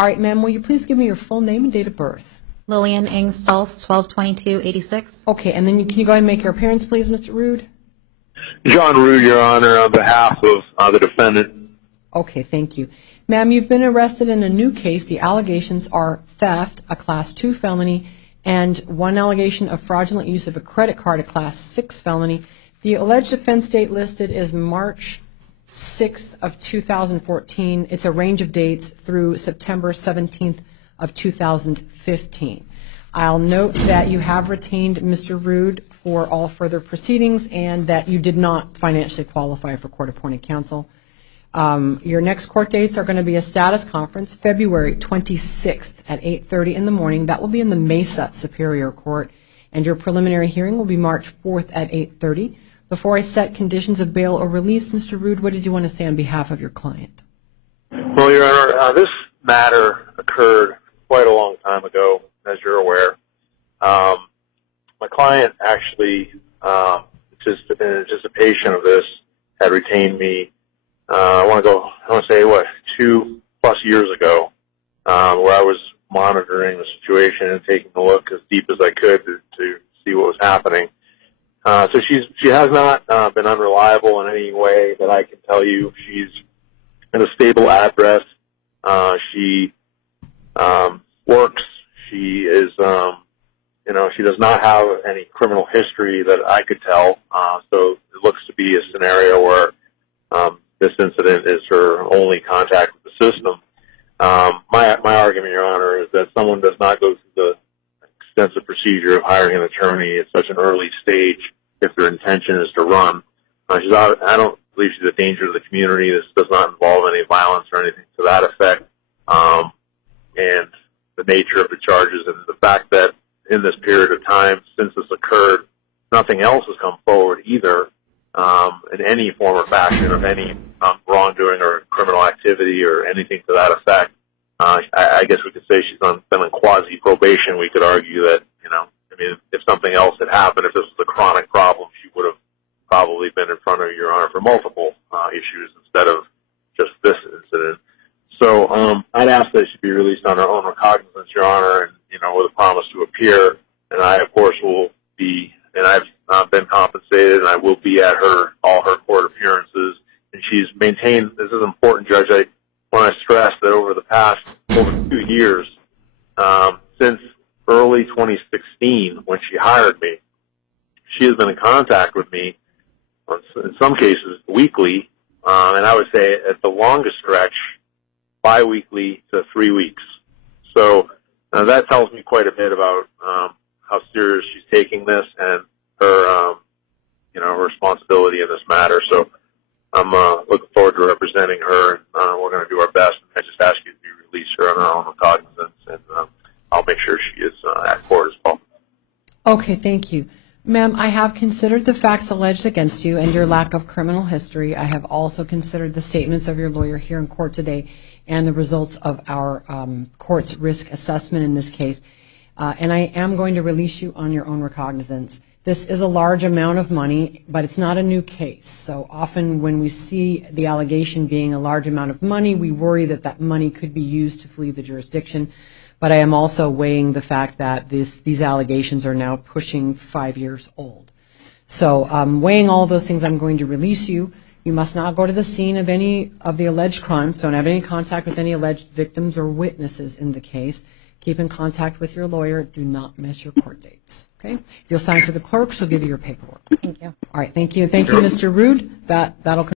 All right, ma'am, will you please give me your full name and date of birth? Lillian Ing Stulce, 12/22/86. Okay, and then can you go ahead and make your appearance, please, Mr. Rude? John Rude, Your Honor, on behalf of the defendant. Okay, thank you. Ma'am, you've been arrested in a new case. The allegations are theft, a Class 2 felony, and one allegation of fraudulent use of a credit card, a Class 6 felony. The alleged offense date listed is March 6th of 2014. It's a range of dates through September 17th of 2015. I'll note that you have retained Mr. Rude for all further proceedings and that you did not financially qualify for court-appointed counsel. Your next court dates are going to be a status conference, February 26th at 8:30 in the morning. That will be in the Mesa Superior Court. And your preliminary hearing will be March 4th at 8:30. Before I set conditions of bail or release, Mr. Rude, what did you want to say on behalf of your client? Well, Your Honor, this matter occurred quite a long time ago, as you're aware. My client actually, just in anticipation of this, had retained me. I want to say, 2+ years ago, where I was monitoring the situation and taking a look as deep as I could to see what was happening. So she has not been unreliable in any way that I can tell you. She's at a stable address. She works. She is, she does not have any criminal history that I could tell. So it looks to be a scenario where this incident is her only contact with the system. My argument, Your Honor, is that someone does not go through the extensive procedure of hiring an attorney at such an early stage if their intention is to run. I don't believe she's a danger to the community. This does not involve any violence or anything to that effect. And the nature of the charges and the fact that in this period of time since this occurred, nothing else has come forward either in any form or fashion of any wrongdoing or criminal activity or anything to that effect. I guess we could say she's been on quasi-probation. We could argue that, if something else had happened, if this was a chronic problem, she would have probably been in front of Your Honor for multiple issues instead of just this incident. So I'd ask that she be released on her own recognizance, Your Honor, and, with a promise to appear. And I, of course, will be, and I've been compensated, and I will be at all her court appearances. And she's maintained, this is important, Judge, I want to stress that over 2 years, since early 2016, when she hired me, she has been in contact with me, in some cases, weekly, and I would say at the longest stretch, bi-weekly to 3 weeks. So that tells me quite a bit about how serious she's taking this and her, her responsibility in this matter. So I'm looking forward to representing her, and we're going to do our best. I just ask you to release her on her own recognizance, and I'll make sure she is at court as well. Okay, thank you. Ma'am, I have considered the facts alleged against you and your lack of criminal history. I have also considered the statements of your lawyer here in court today and the results of our court's risk assessment in this case. And I am going to release you on your own recognizance. This is a large amount of money, but it's not a new case. So often when we see the allegation being a large amount of money, we worry that that money could be used to flee the jurisdiction. But I am also weighing the fact that these allegations are now pushing 5 years old. So weighing all of those things, I'm going to release you. You must not go to the scene of any of the alleged crimes. Don't have any contact with any alleged victims or witnesses in the case. Keep in contact with your lawyer. Do not miss your court dates. Okay? If you'll sign for the clerk, she'll give you your paperwork. Thank you. All right. Thank you. Thank you, Mr. Rude. That'll